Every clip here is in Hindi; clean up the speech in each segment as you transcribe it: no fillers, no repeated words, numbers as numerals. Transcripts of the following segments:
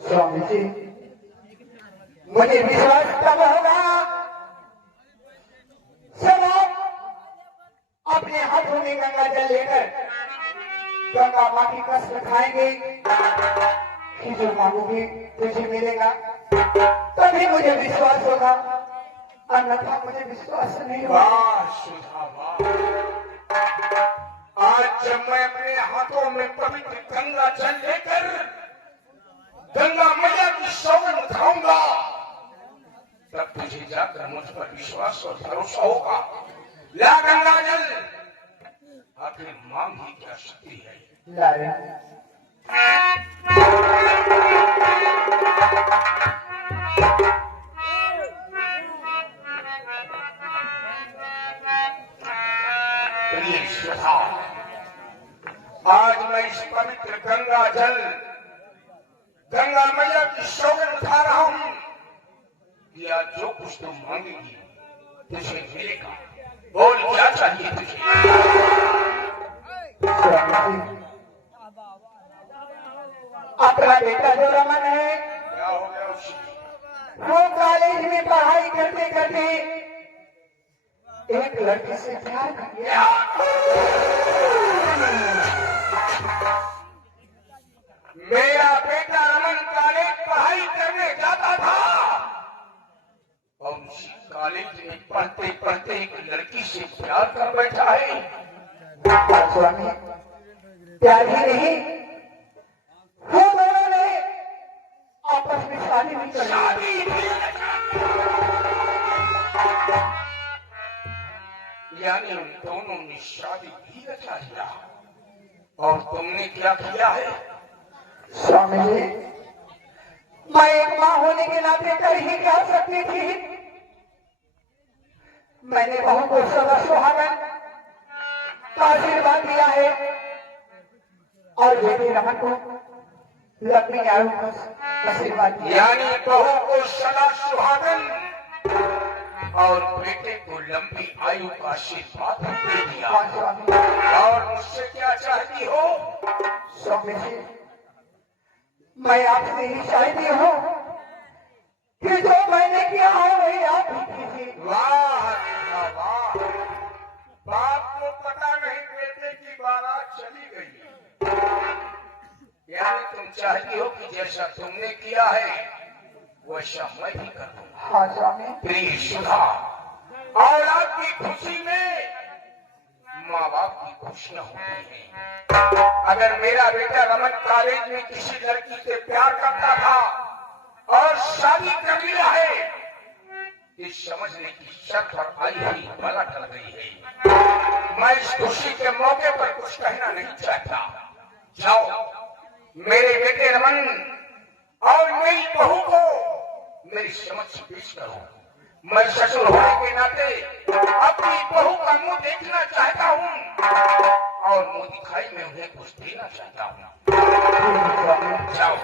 स्वामी जी, मुझे विश्वास कब होगा जब आप अपने हाथों में गंगा जल लेकर गंगा माँ की कसम खाएंगे कि जो मांगोगे तुझे मिलेगा, तभी मुझे विश्वास होगा, अन्यथा मुझे विश्वास नहीं होगा। वाह सुधा वाह। आज जब मैं अपने हाथों में पवित्र गंगा जल लेकर गंगा मैया की सौगंध उठाऊंगा, तब तुझे जाकर मुझ पर विश्वास और भरोसा होगा। ला गंगा जल, आखिर मांग ही क्या शक्ति है। ला रहे प्रिय सुधा, आज मैं इस पवित्र गंगा जल गंगा मैया की सौगंध उठा रहा हूं कि आज जो कुछ तुम मांगेगी तुझे मिलेगा। बोल क्या चाहिए तुझे? अपना बेटा जो रमन है क्या हो गया उसे? वो कॉलेज में पढ़ाई करते करते एक लड़की से प्यार कर गया। मेरा बेटा रमन कॉलेज पढ़ाई करने जाता था और उसी कॉलेज में पढ़ते पढ़ते एक लड़की से प्यार कर बैठा है। स्वामी, प्यार ही नहीं, वो दोनों ने आपस में शादी भी कर ली। शादी यानी उन दोनों ने शादी भी रचा लिया। और तुमने क्या किया है? स्वामी जी, मैं एक माँ होने के नाते कर ही क्या सकती थी। मैंने बहू को सदा सुहागन का आशीर्वाद दिया है और बेटे रमन को लक्ष्मी आयु का आशीर्वाद दिया। यानी बहू को सदा सुहागन और बेटे को लंबी आयु का आशीर्वाद दे दिया। और मुझसे क्या चाहती हो? स्वामी जी, मैं आपसे ही चाहती हूँ कि जो मैंने किया है वही आप ही कीजिए। वाह वाह, बाप को पता नहीं बेटे की बारात चली गई। यानी तुम चाहती हो कि जैसा तुमने किया है वैसा मैं भी कर दूंगा। हाँ स्वामी। प्रिय सुधा, औलाद की खुशी में माँ बाप की खुशियां होती हैं। अगर मेरा बेटा रमन कॉलेज में किसी लड़की से प्यार करता था और शादी कर लिया है, इस समझने की शर्त पर आई हुई बला टल गई है। मैं इस खुशी के मौके पर कुछ कहना नहीं चाहता। जाओ, मेरे बेटे रमन और मेरी बहू को मेरी समझ पेश करो। मैं ससुर होने के नाते अपनी बहू का मुंह देखना चाहता हूँ और मुंह दिखाई में उन्हें कुछ देना चाहता हूँ। जाओ।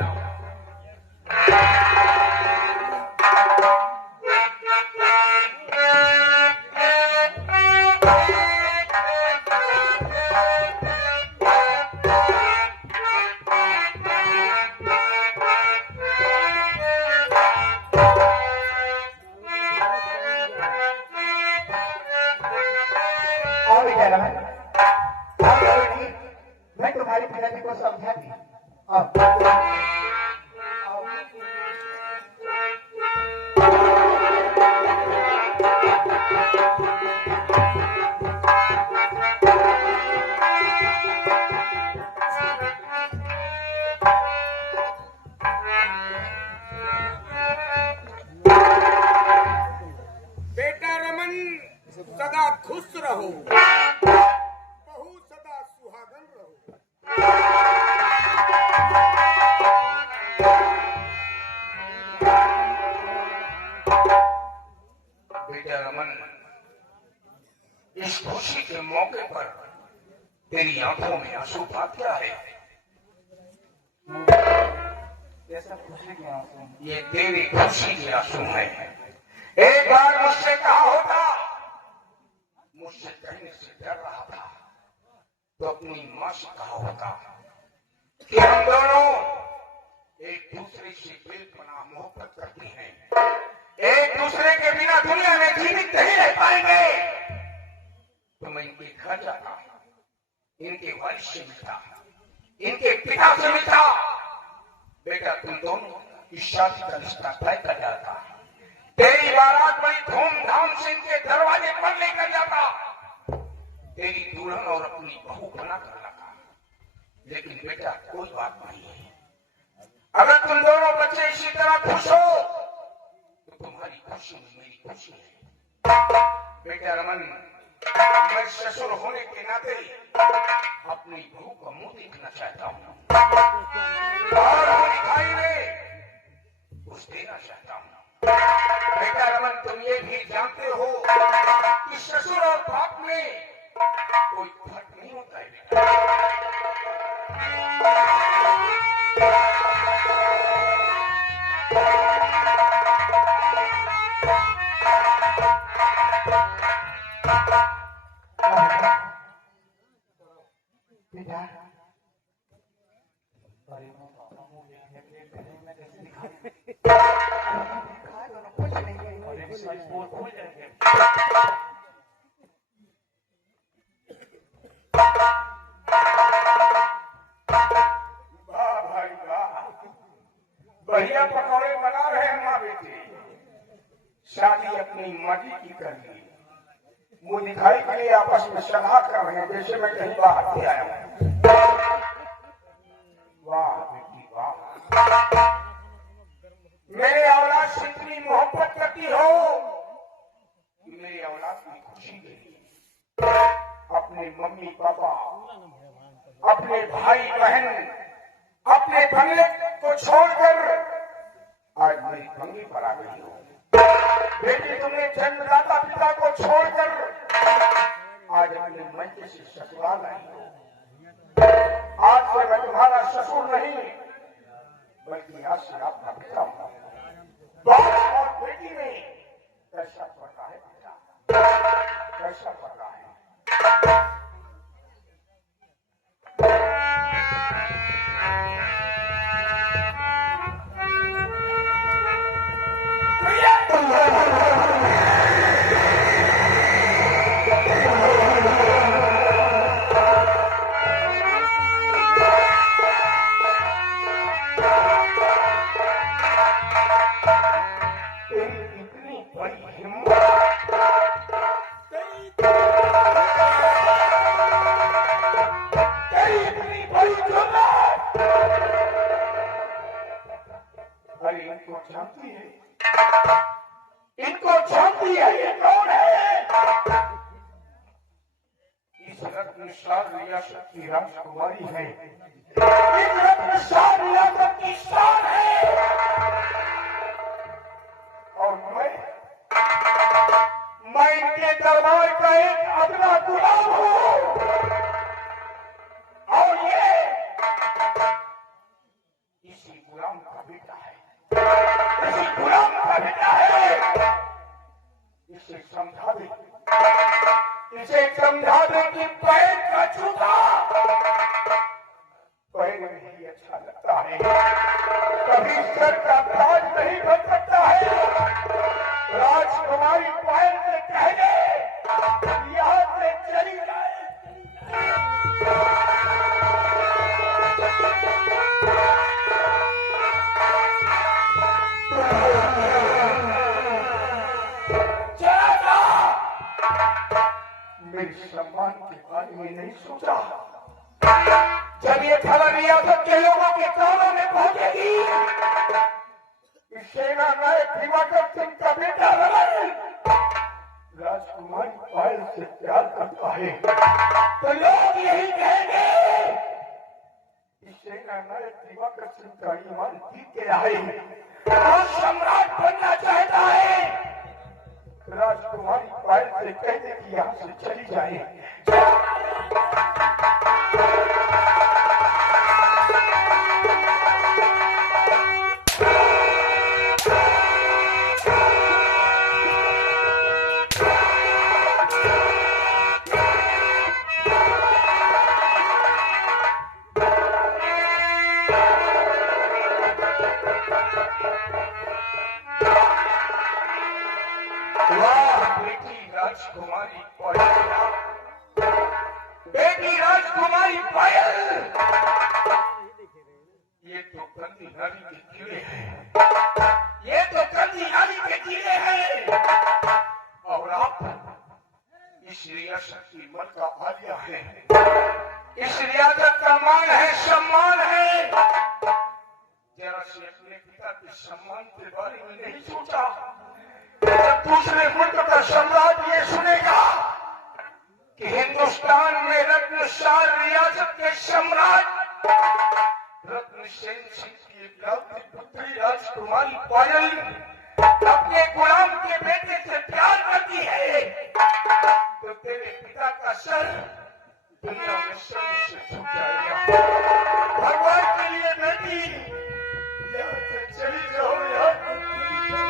मैं तुम्हारी पिताजी को समझाती। बेटा रमन सदा खुश रहो, बहू सदा सुहागन रहो। बेटा रमन, इस खुशी के मौके पर तेरी आंखों में आंसू था क्या है? ये तेरी खुशी के आंसू है। एक बार मुझसे कहा होता, मुझसे कहने से डर रहा था, तो अपनी माँ से कहा होता कि हम दोनों एक दूसरे से बेपनाह मोहब्बत करते हैं, एक दूसरे के बिना दुनिया में जीवित नहीं रह पाएंगे। तो मैं इनके घर जाता, इनके वालिद से मिलता, इनके पिता से मिलता, बेटा तुम दोनों की शादी का रिश्ता तय कर जाता, तेरी बारात बड़ी धूमधाम से इनके दरवाजे पर लेकर जाता, तेरी दुल्हन और अपनी बहू बना कर रखा। लेकिन बेटा कोई बात नहीं है, अगर तुम दोनों बच्चे इसी तरह खुश हो तो तुम्हारी खुशी में मेरी खुशी है। बेटा रमन, मैं ससुर होने के नाते अपनी बहू का मुंह देखना चाहता हूँ और वो दिखाई में कुछ देना चाहता हूँ। बेटा रमन, तुम ये भी जानते हो कि ससुर और बाप में कोई फर्क नहीं होता है बेटा। बेटा कुछ नहीं बढ़िया पकौड़े बना रहे हैं माँ बेटे। शादी अपनी मर्जी की कर ली, मुंह दिखाई के लिए आपस में सलाह कर रहे हैं जैसे मैं कहीं बाहर से आया हूँ। वाह बेटी वाह, मेरे औलाद से इतनी मोहब्बत करती हो कि मेरे औलाद की खुशी के लिए अपने मम्मी पापा, अपने भाई बहन, अपने बंगले को छोड़कर आज मेरी बंगले पर आ गई हो। बेटी, तुमने जन्मदाता पिता को छोड़कर आज अपने मंच से ससुराल आई हो। आज से मैं तुम्हारा ससुर नहीं बल्कि आज से आपका पिता हूं। बाप और बेटी में कैसा पड़ता है बेटा, कैसा पड़ता है। इनको जानती है ये कौन है? इस रत्नसार रियासत की राजकुमारी है, इस रत्नसार रियासत की शान है। और मैं इनके दरबार का एक अदना गुलाम हूँ। और ये इसी गुलाम का बेटा है, इसी गुलाम का बेटा है। इसे समझा दे, इसे समझा दे कि पैर का जूता पैर में ही अच्छा लगता है, कभी सर का ताज नहीं बन सकता है। राजकुमारी पैर से कह दे यहाँ से चली जाए। मेरे सम्मान के बारे में नहीं सोचा। जब ये खबर रियासत के लोगों के कानों में पहुंचेगी, सेना नायक दिवाकर सिंह का बेटा रमन राजकुमारी पायल से प्यार करता है, तो लोग यही कहेंगे कि सेना नायक दिवाकर सिंह का ईमान जीत गया है, वो सम्राट बनना चाहता है। राजकुमारी पायल से कहते कि यहाँ से चली जाए। बेटी राजकुमारी पायल, ये तो कंदी नाली के कीड़े हैं, ये तो कंदी नाली के कीड़े हैं। और आप इस रियासत की मलका आलिया है, इस रियासत का मान है, सम्मान है। जरा से अपने पिता के सम्मान के बारे में नहीं सोचा। जब दूसरे मुल्क का सम्राट ये सुनेगा कि हिंदुस्तान में रत्नशाल रियासत के सम्राट रत्नसेन सिंह की इकलौती पुत्री राजकुमारी पायल अपने गुलाम के बेटे से प्यार करती है, तो तेरे पिता का सर दुनिया में सर से झुक जाएगा। भगवान के लिए बेटी यहाँ से चली जाओ, यहाँ से चली जाओ।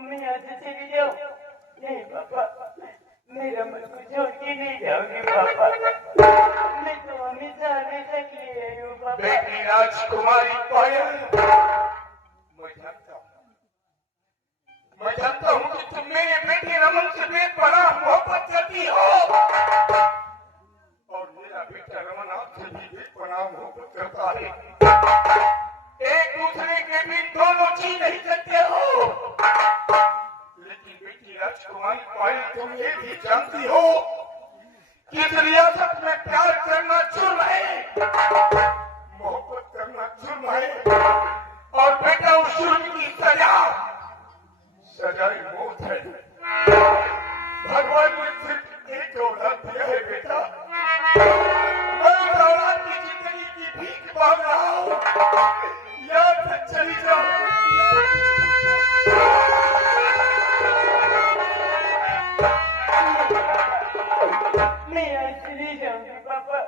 मैं यहाँ से चली जाऊँ? नहीं पापा, मेरा मन को छोड़ के नहीं जाओगे पापा। मैं तो हमेशा हमेशा के लिए आई हूँ पापा। बेटी राजकुमारी पायल, मैं जानता हूँ कि तुम मेरे बेटे रमन से बेपनाह मोहब्बत करती हो, और मेरा बेटा रमन आपसे भी बेपनाह मोहब्बत करता है। एक दूसरे के बीच दोनों जी नहीं सकते हो। लेकिन बेटी राजकुमारी पायल, तुम ये भी जानती हो कि इस रियासत में प्यार करना जुर्म है, मोहब्बत करना जुर्म है, और बेटा उस जुर्म की सजाई मौत है। भगवान ने सिर्फ एक औलाद दिया है बेटा, मैं उस औलाद की जिंदगी की भीख मांग रहा हूँ। यहाँ से चली जाओ। मैं यहाँ से नहीं जाऊंगी पापा,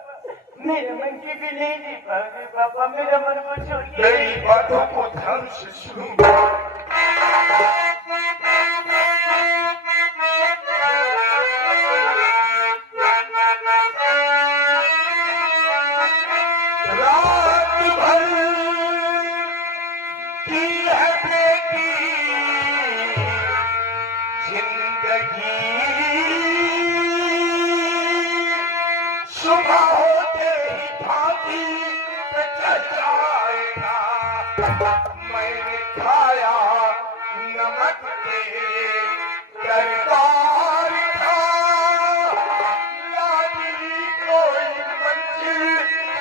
मेरे मन की भी नहीं जी पाओगे पापा, मेरा मन को छोड़ के। मेरी बातों को ध्यान से सुनो। रात भर की है बेटी जिंदगी, सुबह होते ही फांसी पे चढ़ जाएगा। मैंने खाया नमक के दरबार का, लाडली कोई मंजिल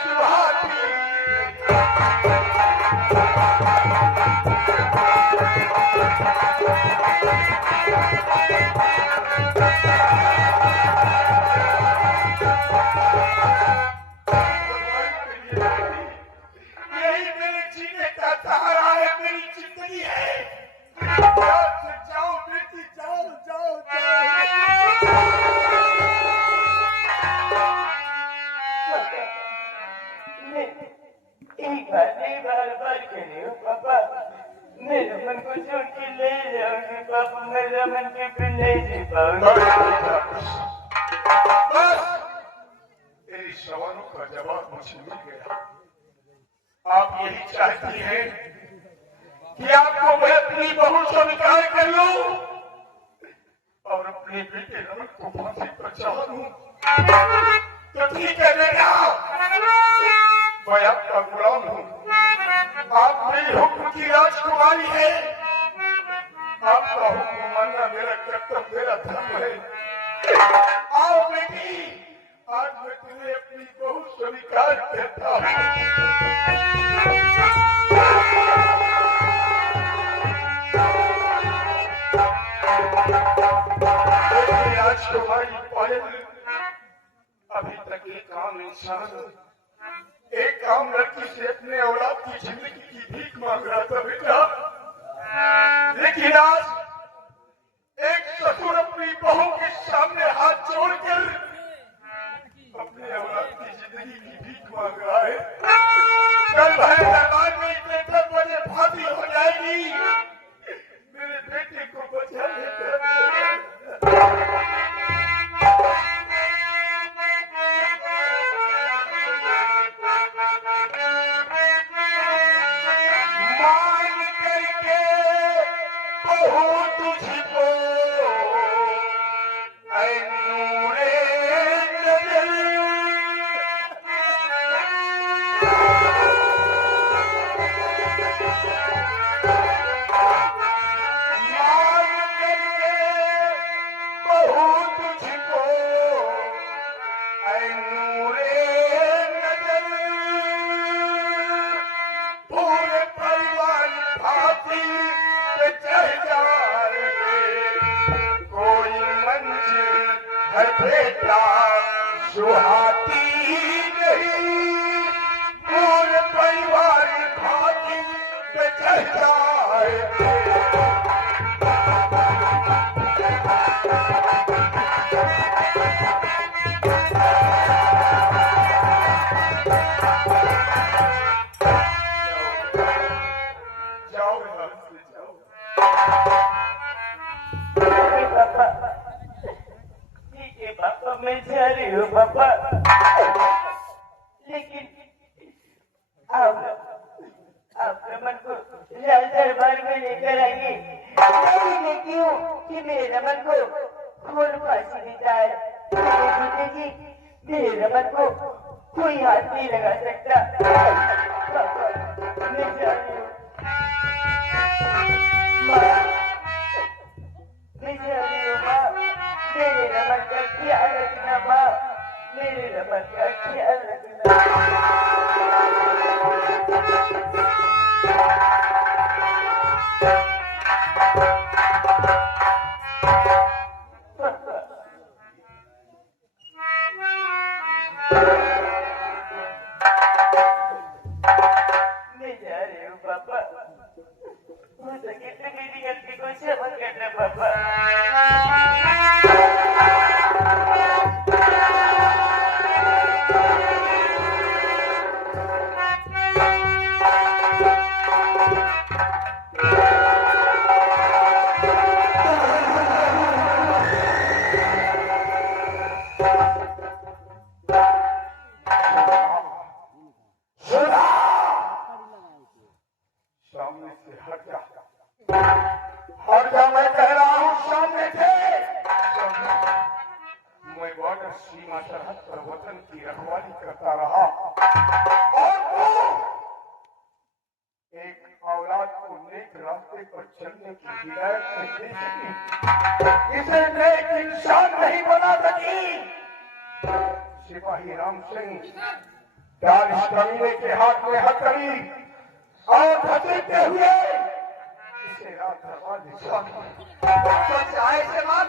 सुहाती यही मेरे जीने का सहारा है, मेरी जिंदगी है। जाओ बेटी, जाओ जाओ जाओ। मैं एक बार नहीं, बार कह रही हूँ पापा, मेरे मन को छोड़ के ले जाओगे पापा, मेरा मन के फिर नहीं जी पाओगे। बस तेरी सवालों का जवाब मुझे मिल गया। आप यही चाहती हैं कि आपको मैं अपनी बहू स्वीकार कर लूं और अपने बेटे रमन को फांसी पर चढ़ा दूं, तो ठीक है बेटा, मैं आपका गुलाम हूँ। आप मेरी हुक्म की राजकुमारी है, आपका हुक्म मानना मेरा कर्तव्य, मेरा धर्म है। आओ बेटी, आज मैं तुम्हें अपनी बहू स्वीकार करता हूँ। राजकुमारी पायल, अभी तक एक आम इंसान, एक आम लड़की से अपने औलाद की जिंदगी की भीख मांग रहा था बेटा, लेकिन आज एक ससुर अपनी बहू के सामने हाथ जोड़कर अपने औलाद की जिंदगी की भीख मांग रहा है। कल भरे दरबार में इतने 10 बजे फांसी हो जाएगी, मेरे बेटे को बचा लेकर। माँ हाथी पे चढ़ जाएंगे, कोई मंजिल है बेटा सुहाती नहीं, पूरे परिवार हाथी पे चढ़ जाएंगे। जाओ यहाँ से जाओ। पापा ठीक है पापा, मैं जा रही हूँ पापा, लेकिन आप रमन को लाल दरबार में लेकर आइए। मैं देखती हूँ कि मेरे रमन को कौन फांसी देता है। मेरे जी, मेरे रमन को कोई हाथ नहीं लगा सकता। पापा मैं जा रही हूँ। माँ मैं जा रही हूँ माँ, मेरे रमन का ख्याल रखना माँ, मेरे रमन का ख्याल रखना। मैं जा रही हूँ पापा, हो सके तो मेरी गलती को क्षमा करना पापा। सामने से हट जा, हट जा, मैं कह रहा हूँ सामने से। मैं बॉर्डर सीमा सरहद पर वतन की रखवाली करता रहा, और वो एक औलाद को नेक रास्ते पर चलने की हिदायत नहीं दे सकी, इसे नेक इंसान नहीं बना सकी। सिपाही राम सिंह डाल इस कमीने के हाथ में हथकड़ी और घसीटते हुए इसे रात दरबार ले चला। चाहे से मार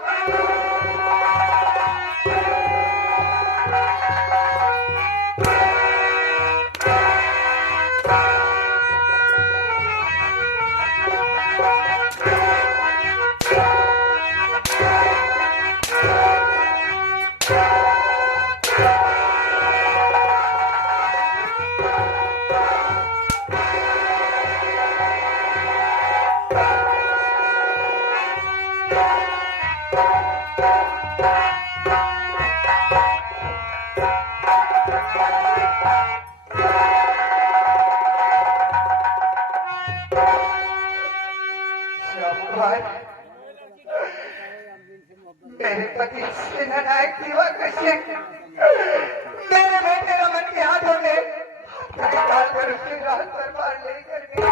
भाई, मेरे पति सेना नायक दिवाकर सिंह मेरे बेटे रमन के हाथों में डालकर उसे राज दरबार लेकर गए।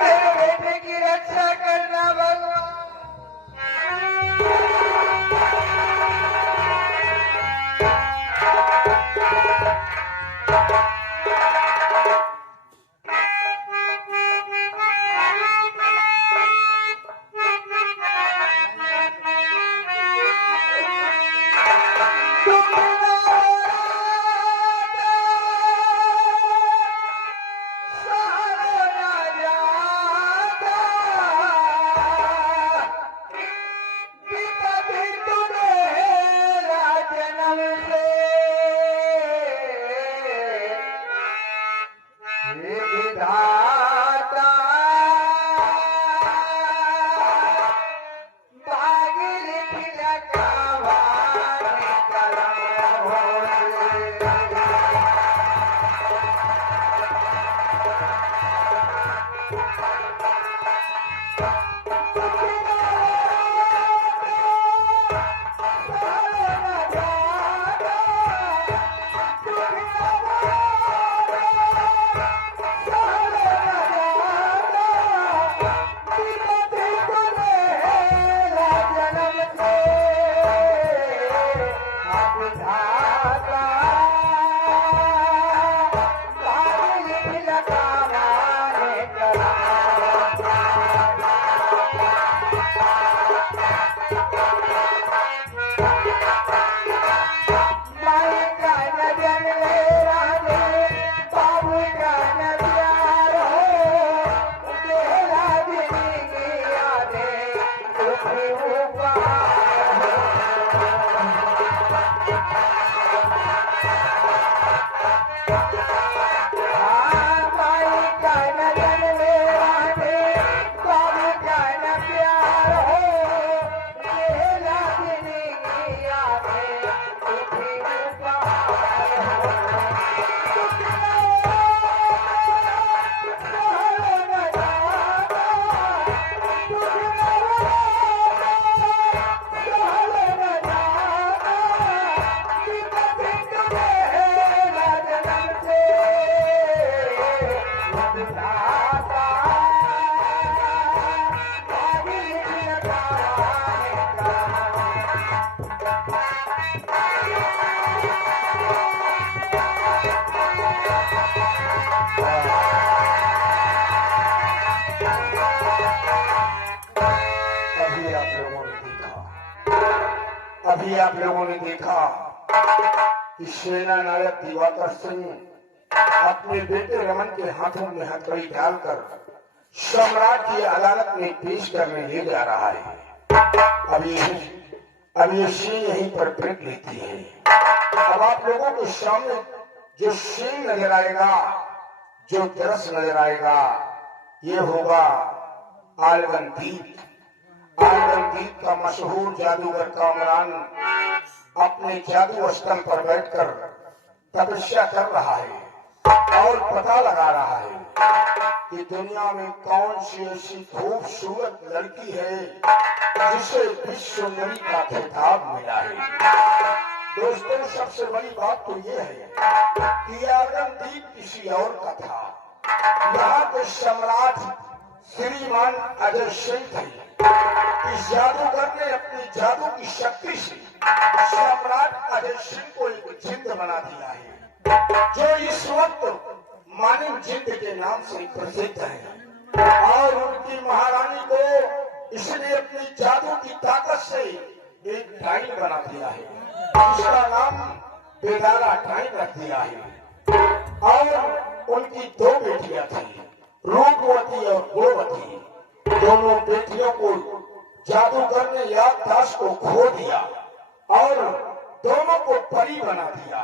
मेरे बेटे की रक्षा करना भगवान। सहारा अभी आप लोगों ने देखा कि सेना नायक दिवाकर सिंह अपने बेटे रमन के हाथों में हथकड़ी डालकर सम्राट की अदालत में पेश करने ले जा रहा है। अब ये सीन यहीं पर ब्रेक लेती है। अब आप लोगों के सामने जो सीन नजर आएगा, जो दृश्य नजर आएगा, ये होगा आलगन द्वीप। आलगन द्वीप का मशहूर जादूगर कामरान अपने जादू स्थल पर बैठकर तपस्या कर रहा है और पता लगा रहा है कि दुनिया में कौन सी ऐसी खूबसूरत लड़की है जिसे विश्व सुंदरी का खिताब मिला है। दोस्तों, सबसे बड़ी बात तो ये है कि आलगन द्वीप किसी और का था। यहाँ के सम्राट श्रीमान अजय सिंह थे। इस जादूगर ने अपनी जादू की शक्ति से सम्राट अजय सिंह को एक जिंद बना दिया है, जो इस वक्त मानिक जिंद के नाम से प्रसिद्ध है। और उनकी महारानी को इसने अपनी जादू की ताकत से एक डाइन बना दिया है, जिसका नाम बेदारा डाइन रख दिया है। और उनकी दो बेटियां थी, रूपवती और गुणवती। दोनों बेटियों को जादूगर ने याददाश्त को खो दिया और दोनों को परी बना दिया।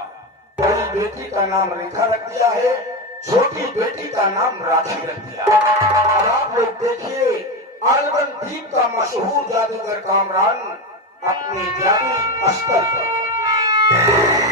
बड़ी बेटी का नाम रेखा रख दिया है, छोटी बेटी का नाम राखी रख दिया। अब आप लोग देखिए, आलगन द्वीप का मशहूर जादूगर कामरान अपने जादू स्तर पर